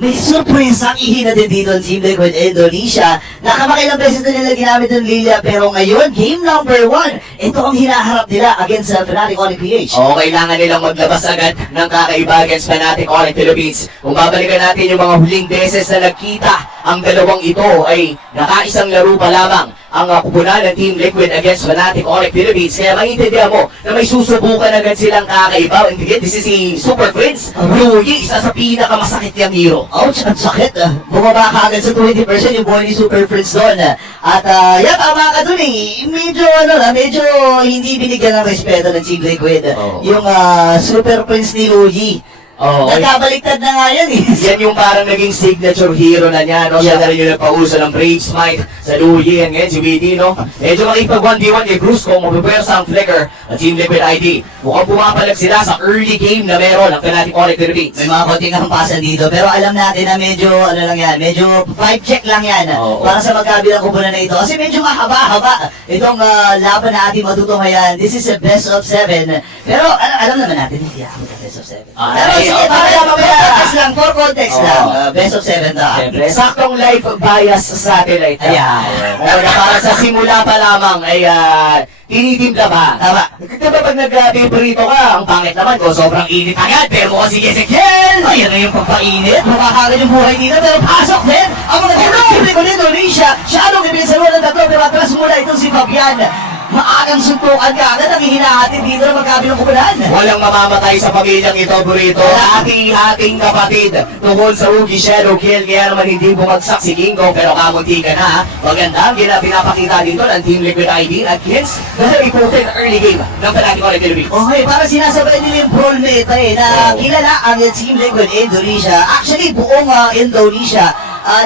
May surprise ang ihina din dito ang Team Liquid Indonesia. Nakamakilang beses na nila ginamit ng Lilia, pero ngayon, game number 1, ito ang hinaharap nila against Fnatic Onyx PH. Kailangan nilang maglabas agad ng kakaiba against Fnatic Onyx Philippines. Kung babalikan natin yung mga huling beses na nagkita, ang dalawang ito ay nakaisang laro pa lamang ang kupunan ng Team Liquid against Fnatic Onyx Philippines. Kaya maintindihan mo na may susubukan agad silang kakaiba. And again, this is si Super Prince. Louie, isa sa pinakamasakit niyang hero. Ouch, ang sakit. Bumaba ka agad sa 20% yung buhay ni Super Prince doon. At yan, tama ka dun eh. Medyo hindi binigyan ng respeto ng Team Liquid. Yung Super Prince ni Louie. Nagkabaliktad na nga yan eh. Yan yung parang naging signature hero na niya, no? Siya na rin yung nagpauso ng Brave Smite sa Louie, and ngayon si BD, no? Medyo makipag 1v1 kay Brusco, mapipersa ang Flicker at Team Liquid ID. Mukhang pumapalag sila sa early game na meron ng Fnatic Onyx Philippines. May mga konting kahampasan dito, pero alam natin na medyo, medyo 5 check lang yan para sa magkabilang kupunan na ito. Kasi medyo mahaba-haba itong laban na ating matutunghayan. This is a best of 7. Pero alam naman natin, hindi ako the best of 7. Pero sige, for context lang, best of 7 na. Siyempre, saktong live bias sa satellite. Ayan. Para sa simula pa lamang ay tinitimpla ba? Tama. Diba pag nag-favorito ka, ang pangit naman ko, sobrang init agad, pero mo si Ezekiel! Ayan na yung pagpainit. Makakagal yung buhay dito, pero pasok din ang mga Team Liquid Indonesia. Shadow ibinsa mo ng tatlo, pero atras mula itong si Fabian. Maagang suntukan ka agad ang hinahatid dito ng magkabilang kupunan. Walang mamamatay sa pamilyang ito, Burrito. Ating kapatid tungkol sa Ugi Shadow Kill. Kaya naman hindi bumagsak si Kingo, pero kamunti ka na. Maganda ang pinapakita dito ng Team Liquid ID against the very potent early game ng Fnatic Onyx Philippines. Okay, parang sinasabay nila yung brawl meta na kilala ang Team Liquid Indonesia. Actually, buong Indonesia,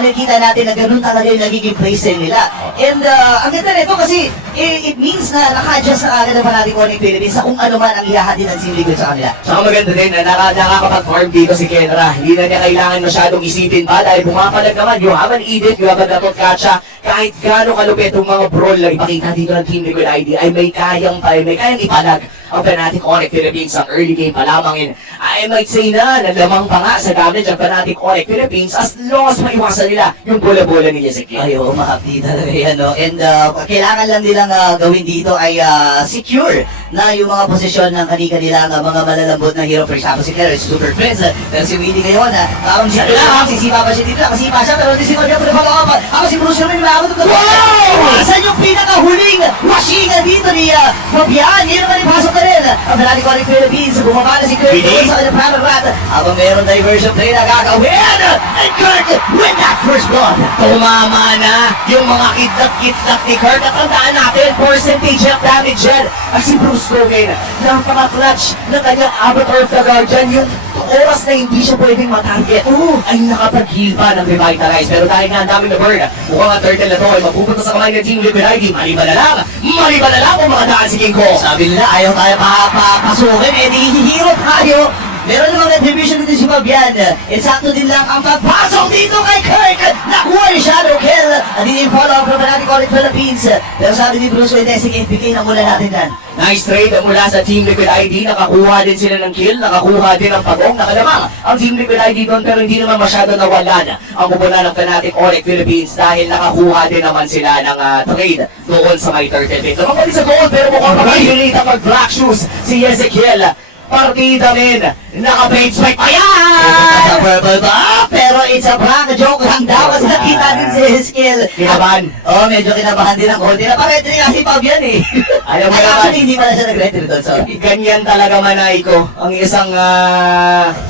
nakita natin na ganun talaga yung nagiging playstyle nila. And ang ganda nito kasi it means na naka-adjust na agad ang Fnatic Onyx Philippines sa kung ano man ang ihahati ng Team Liquid sa kanila. Saka maganda din na nakakapag-farm dito si Kenra. Hindi na niya kailangan masyadong isipin pa dahil pumapalag naman. You have an Edith, you have a Datot Katsa. Kahit gano'ng kalupit yung mga brawl na ipakita dito ng Team Liquid ID ay may kayang ipalag ang Fnatic Onyx Philippines sa early game pa lamang. I might say na lamang pa nga sa damage ang Fnatic Onyx Philippines as long as maiwasan nila yung bola-bola ni Ezekiel. Ay, oo, mahapdi talaga yan, no? And kailangan lang nilang gawin dito ay secure na yung mga posisyon ng kanilang mga malalambot na hero. For example, si Claire, si Super Prince, pero si Willie ngayon, parang siya lang, sisipa pa siya dito, nakasipa siya, pero hindi si Cordia po na ako si Bruce naman, maabot ito. Wow! Saan yung pinakahuling washingan dito ni Fabian? Yan naman ipasok na rin. Ang Fnatic Onyx Philippines, bumaba na si Kirk sa kanyang Primal Rat. Habang meron diversion play na gagawin. And Kirk with that first blood. Tumama na yung mga kidlat ni Kirk. At tandaan natin, percentage of damage yan. At si Bruce Logan, napaka-clutch na kanyang Avatar of the Guardian. Yung oras na hindi siya pwedeng matarget ay nakapag-heal pa ng Revitalize. Pero dahil nga ang daming na-burn, mukhang ang turtle na to ay mapupunta sa kamay ng Team Liquid ID. Maliban na lang kung mga daan si King Kong. Sabi nila, ayaw tayo papasukin, hihiro tayo. Meron namang retribution dito si Fabian. Eksakto din lang ang pagpasok dito kay Kirk. Nakuha yung Shadow Kill. At din yung follow-up from Fnatic Onyx Philippines. Pero sabi ni Bruce, sige, bigay na muna natin yan. Nice trade mula sa Team Liquid ID. Nakakuha din sila ng kill. Nakakuha din ng pagong. Nakalamang ang Team Liquid ID doon. Pero hindi naman masyado nawalan ang kupunan ng Fnatic Onyx Philippines dahil nakakuha din naman sila ng trade doon sa may turtle pit. Naman pali sa goal pero mukhang mag-relate ang mag-black shoes si Ezekiel. Partida min, naka-blade spike pa yan! Pero it's a prank, joke lang daw kasi nakita din si Ezekiel. Kinabahan. Medyo kinabahan din ang konti. Naparetry nga si Fabian eh. Alam mo Ay, naman, actually, hindi pala siya nag-retry doon, sorry. ganyan talaga manay ko ang isang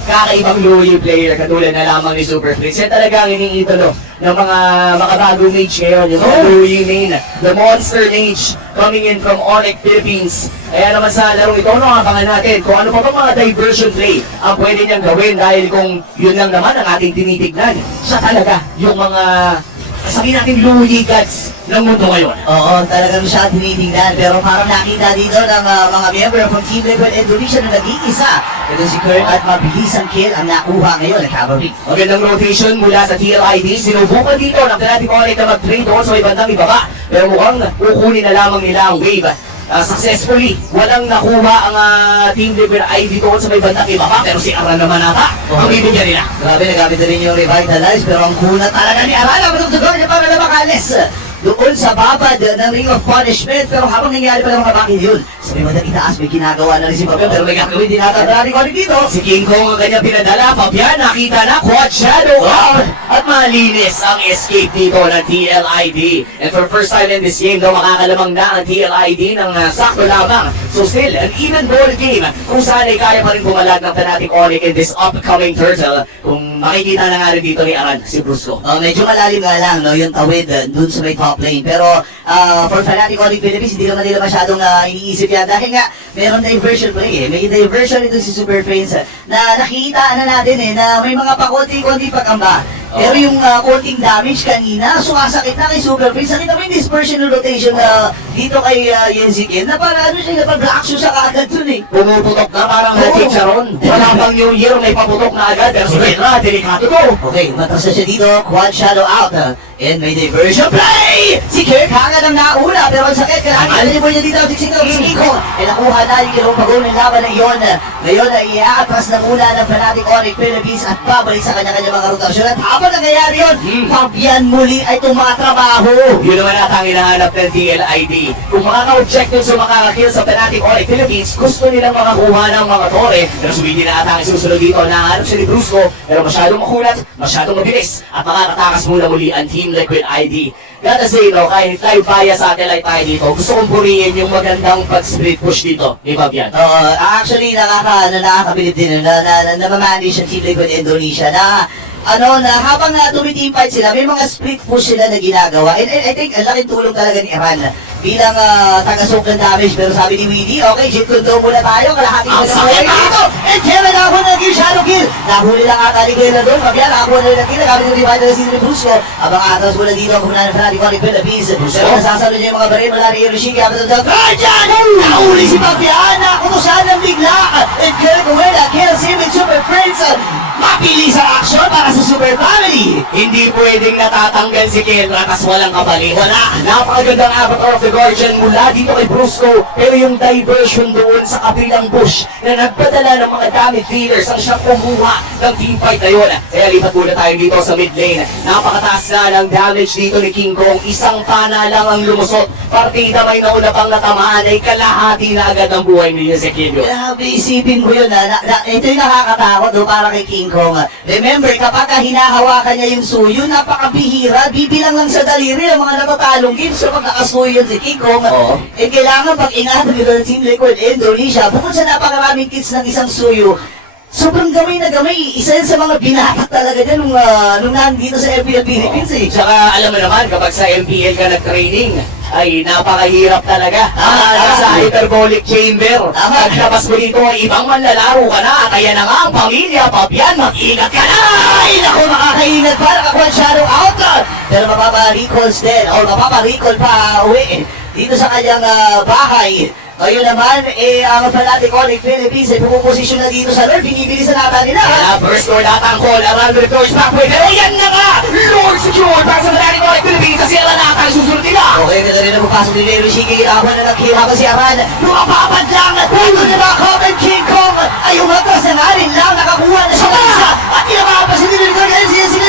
kakaibang Louie player katulad na lamang ni Super Prince. Yan talaga ang iniidolo ng mga makabagong mage ngayon, yung mga Louie main, the Monster Mage coming in from Onyx Philippines. Kaya naman sa larong ito, abangan natin kung ano pa ba mga diversion play ang pwede niyang gawin dahil kung yun lang naman ang ating tinitignan, siya talaga yung mga sabihin natin Louie gods ng mundo ngayon. Oo, talagang siya tinitingnan. Pero parang nakita dito ng mga member from Team Liquid Indonesia na nag-iisa. Ito si Kurt at mabilis ang kill ang nakuha ngayon ng Cavalry. Magandang rotation mula sa TLID. Sinubukan dito ng Fnatic Onyx na mag-trade doon sa ibandang ibaba. Pero mukhang kukunin na lamang nila ang wave successfully, walang nakuha ang Team Liquid ID doon sa may bandang ibaba, pero si Aran naman ata ang bibigyan nila. Grabe, nagamit na rin yung Revitalize, pero ang kuna talaga ni Arana, matutugod niya para na makalis doon sa babad ng Ring of Punishment. Pero habang nangyari pa lang mga bakit yun, sa may bandang itaas, may ginagawa na rin si Fabian, pero may gagawin din natin ko dito. Si King Kong ang kanyang pinadala. Fabian, nakita na, Quad Shadow out. At malinis ang escape dito ng TLID. And for first time in this game, daw makakalamang na ang TLID ng sakto lamang. So still, an even ball game kung saan ay kaya pa rin bumalag ng Fnatic Onyx in this upcoming turtle. Kung makikita na nga rin dito ni Aran, si Brusco. Medyo malalim nga lang, no, yung tawid dun sa may top lane. Pero for Fnatic Onyx Philippines, hindi naman nila masyadong iniisip yan. Dahil nga, meron diversion play eh. May diversion ito si Super Friends na nakikita na natin eh, na may mga pakonti-konti pagkamba. Pero yung konting damage kanina, sumasakit na kay Super Friends. Nakita mo yung dispersion rotation dito kay Yenzikin na para ano siya, napag-black shoe siya kaagad dun eh. Pumuputok na parang head Sharon. Wala pang New Year, may paputok na agad. Pero si Petra, delikado to. Okay, matras na siya dito, Quad Shadow out. And may diversion play! Si Kirk hanga ng nauna, pero ang sakit, kailangan alibor niya dito ang tiksing ng si Kiko. E nakuha na yung kilong pag-uwi ng laban na iyon. Ngayon ay iaatras na muna ng Fnatic Onyx Philippines at babalik sa kanya-kanya mga rotasyon. At habang nangyayari yun, Fabian muli ay tumatrabaho. Yun naman ata ang hinahanap ng TLID. Kung makaka-objective sa makakakill sa Fnatic Onyx Philippines, gusto nilang makakuha ng mga tore. Pero sumiti na ata ang isusunod dito. Nahanap siya ni Brusco, pero masyadong makulat, masyadong mabilis, at makakatakas muna muli ang Team Liquid ID. Gotta say, no, kahit live via satellite tayo dito, gusto kong purihin yung magandang pag-split push dito ni Fabian. Actually, nakakabilib din na mamanage ang Team Liquid Indonesia na habang tumitim fight sila, may mga split push sila na ginagawa. And I think, ang laking tulong talaga ni Aran bilang taga-soak ng damage. Pero sabi ni Willie, okay, Jet Kundo muna tayo, kalahating na sakit dito. And Kevin nakakuha na yung shadow kill. Nahuli lang ata ni Glenn na doon. Fabian, nakakuha na rin ng kill. Nagamit ng revival na si Brusco. Abang atras muna dito ang kumuna ng Fnatic Onyx Philippines. Pero nasasalo niya yung mga baril mula ni Hiroshiki. Abang ito, Trajan! Nahuli si Fabian! Nakutusan ng bigla. And Kirk Ueda kills him with Super Friends. Mabilis ang aksyon para sa Super Family. Hindi pwedeng natatanggal si Kendra kas walang kapalit. Wala. Napakagandang Avatar of the Guardian mula dito kay Brusco. Pero yung diversion doon sa kabilang bush na nagpadala ng mga damage dealers ang siyang kumuha ng teamfight na yun. Kaya lipat muna tayo dito sa mid lane. Napakataas na ng damage dito ni King Kong. Isang pana lang ang lumusot. Partida may nauna pang natamaan ay kalahati na agad ng buhay ni Ezequiel. Grabe, isipin ko yun ito yung nakakatakot para kay King Kong. Remember, kapag hinahawakan niya yung suyo, napakabihira, bibilang lang sa daliri ang mga natatalong games kapag nakasuyo si King Kong. Kailangan pag-ingatan nito ng Team Liquid Indonesia, bukod sa napakaraming kits ng isang suyo, sobrang gamay na gamay. Isa yan sa mga binatak talaga dyan nung nandito sa MPL Philippines eh. Tsaka alam mo naman, kapag sa MPL ka nag-training, ay napakahirap talaga. Sa hyperbolic chamber. Pagkabas mo dito, ibang manlalaro ka na. Kaya na nga ang pamilya, Fabian, mag-ingat ka na! Ay, naku, makakaingat pa. Nakakuha shadow out. Pero mapapa-recalls din. O mapapa-recall pa uwi dito sa kanyang bahay. Ngayon naman, ang Fnatic Onyx Philippines ay pumuposisyon na dito sa Lord. Binibilisan nata nila. First door datang call, around the doors backway. Pero yan na nga! Lord secured para sa Fnatic Onyx Philippines. Kasi alam na ang susunod nila. Okay, ganda rin ang pupasok ni Hiroshiki. Ako na naghirapan si Aran. Lumapapad lang. Ito na ba Common King Kong? Ay umatras na nga rin lang. Nakakuha na siya ng isa. At kinakapa si Nilirgo na sila.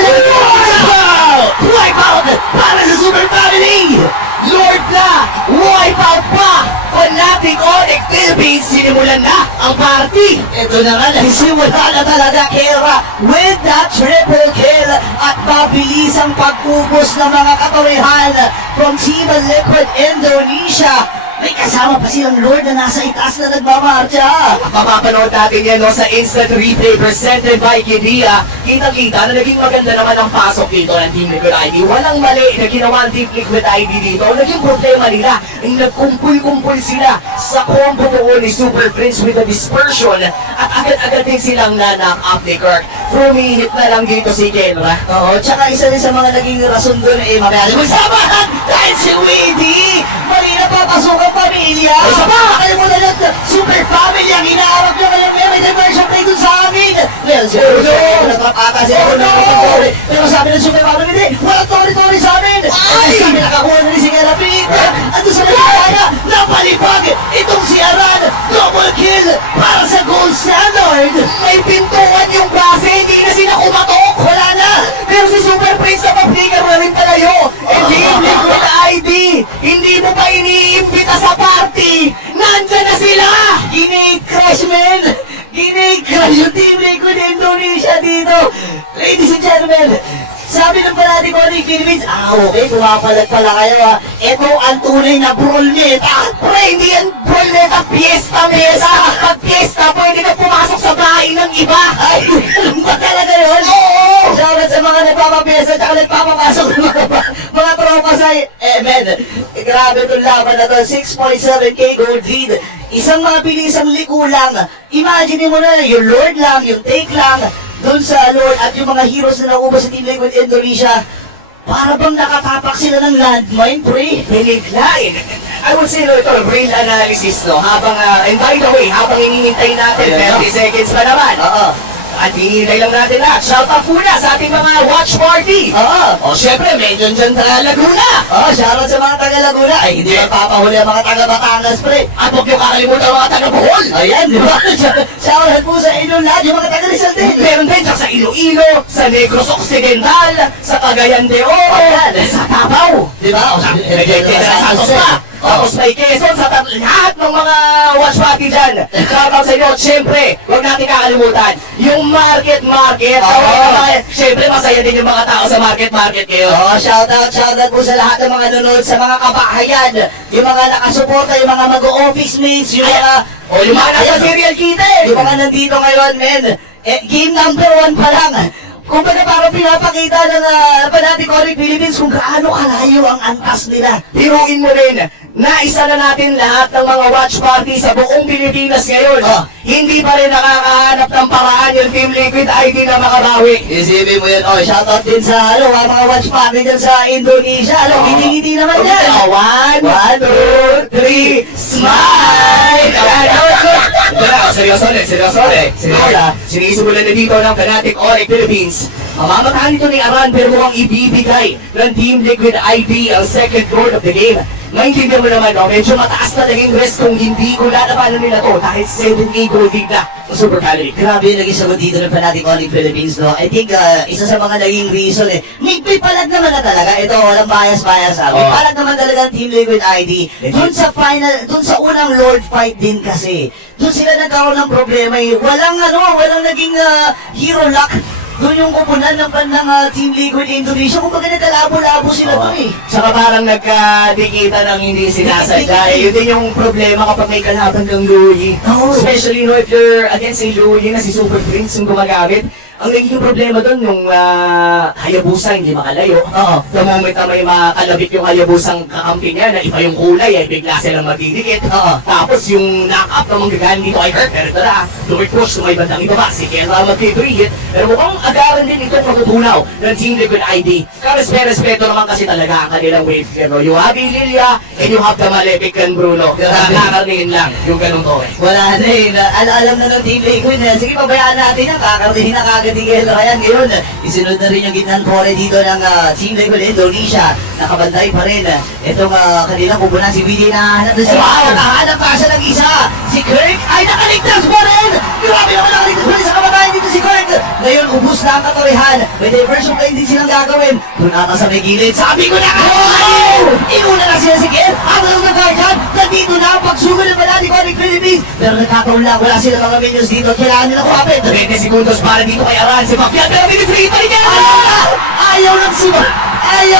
Wipe out para sa Super Family. Lord na! Wipe out pa! Fnatic Onyx Philippines, sinimulan na ang party! Ito na nga, nagsimula na talaga Kera with that triple kill at mabilis ang pag-ubos ng mga katorihan from Team Liquid Indonesia. May kasama pa silang Lord na nasa itaas na nagmamarcha. Mapapanood natin yan sa instant replay presented by Kidia. Kitang-kita na naging maganda naman ang pasok dito ng Team Liquid ID. Walang mali na ginawa ng Team Liquid ID dito. Naging problema nila ay nagkumpul-kumpul sila sa combo doon ni Super Friends with the dispersion at agad-agad din silang na-knock up ni Kirk. Fruminit na lang dito si Kenra. Oo, tsaka isa din sa mga naging rason doon mamaya magsabahan dahil si Weedy mali na papasukan pamilya! Isa pa! Nakalimutan nyo, super family ang hinaharap nyo ngayon. May diversion play dun sa amin! Well, Oh, no! nagpapata sila Oh, kung no! nagpapatore. Pero sabi ng super family, hindi! Walang tori-tori sa amin! Ay! Sabi nakakuha na rin si Kalapit! Ando sa nagkakaya, napalipag! Itong si Aran, double kill para sa gold standard! May pintuan yung base, hindi na sila kumatok! Wala na! Pero si Super Prince na pa-flicker na rin palayo! Hindi yung liquid ID! Hindi mo pa iniimbita sa party! Nandyan na sila! Gine-crash, man! Gine-crash yung Team Liquid Indonesia dito! Ladies and gentlemen, sabi ng Panati Conic Philippines, okay, pumapalag pala kayo Ito ang tunay na brawl meta! Pre, hindi yan brawl neta, fiesta mesa! Pag fiesta, pwede ka pumasok sa bahay ng iba! Ay, ba talaga yun? Oo! Shoutout sa mga nagpapapiyesa at nagpapapasok ng mga tropa sa... men, grabe itong laban na to. 6.7k gold lead. Isang mga bilisang liko lang. Imagine mo na, yung Lord lang, yung take lang, doon sa Lord at yung mga heroes na naubos sa Team Liquid Indonesia. Para bang nakatapak sila ng landmine, pre? Binigla eh. I would say, no, ito, real analysis, no? Habang, and by the way, habang hinihintay natin, Ayan, 30 seconds pa naman. Oo. At hinihintay lang natin lahat. Shout out muna sa ating mga watch party. Oo. O, syempre, medyo dyan sa Laguna. Oo, shoutout sa mga taga Laguna. Ay, hindi magpapahuli ang mga taga Batangas, pre. At huwag niyo kakalimutan ang mga taga Bohol. Ayan, di ba? Shoutout po sa inyo lahat, yung mga taga Rizal din. Meron din dyan sa Iloilo, sa Negros Occidental, sa Cagayan de Oro, Ayan. sa Davao. Di ba? O, Sa Santos pa. Tapos may Quezon sa lahat ng mga watch party dyan. Shoutout sa inyo. At syempre, huwag natin kakalimutan, yung market. Syempre, masaya din yung mga tao sa market kayo. Oh, shoutout po sa lahat ng mga nanonood, sa mga kabahayan, yung mga nakasuporta, yung mga mag-office mates, yung mga... O yung mga nasa serial kita eh. Yung mga nandito ngayon, men. Game number 1 pa lang. Kung baga parang pinapakita ng Panati Conic Philippines kung gaano kalayo ang antas nila. Biruin mo rin, naisa na natin lahat ng mga watch party sa buong Pilipinas ngayon. Oh. Hindi pa rin nakakahanap ng paraan yung Team Liquid ID na makabawi. Isipin mo yun. Oh, shoutout din sa mga watch party dyan sa Indonesia. Ngiti-ngiti naman yan. 1, 2, 3, smile! Seryoso ulit. Sinisimulan na dito ng Fanatic Conic Philippines. Mamamatahan ito ni Aran pero mukhang ibibigay ng Team Liquid ID ang second goal of the game. Maintindihan mo naman, no? Medyo mataas na naging risk kung hindi ko lalabanan nila to dahil 7A goal lead na ng Super Family. Grabe yung naging sagot dito ng Fanatic Conic Philippines, no? I think, isa sa mga naging reason may palag naman na talaga. Ito, walang bias-bias, May Oh. palag naman talaga ang Team Liquid ID. Dun sa final, dun sa unang Lord fight din kasi, dun sila nagkaroon ng problema walang naging hero luck. Doon yung kupunan ng Team Liquid Indonesia. Kung baga nagkalabo-labo sila doon eh. Saka parang nagkadikita ng hindi sinasadya. Yun din yung problema kapag may kalaban kang Louie. Oo. Especially if you're against a Louie na si Super Prince yung gumagamit. Ang naging problema doon yung Hayabusa hindi makalayo. Oo. The moment na may makalabit yung Hayabusang kakampi niya na iba yung kulay ay bigla silang magdidikit. Oo. Tapos yung knock-up na manggagaling dito ay Kurt. Pero ito na, lumit-push, may bandang ibaba. Si Kenra magtitreat. Pero mukhang agaran din itong pagtutunaw ng Team Liquid ID. Karespeto naman kasi talaga ang kanilang wave. Pero you have Lilia and you have the Malefic and Bruno. Kakarnihin lang yung ganun to eh. Wala na eh. Alam na ng Team Liquid na. Sige, pabayaan natin yan. Kakartihin na kagad ni Gelo. Kaya ngayon, isunod na rin yung gitnang pole dito ng Team Liquid Indonesia. Nakabantay pa rin. Itong kanilang kupunan si Willie na hanap na si Pao. Nakahanap pa siya ng isa. Si Kirk ay nakaligtas pa rin. Grabe naman nakaligtas pa rin sa kamatayan dito si Kirk. Ngayon, ubus na ang katorihan. May diversion play din silang gagawin. Doon ata sa may gilid. Sabi ko na Inuna na sila si Ken. Ang lang na Gargan. Nandito na ang pagsugod ng Panati Conic Philippines. Pero nagkataon lang. Wala sila mga minions dito. Kailangan nila kumapit. 20 segundos para dito kay Aran. Si Fabian pero pinifree pa rin niya! Ayaw ng suba. Ayaw.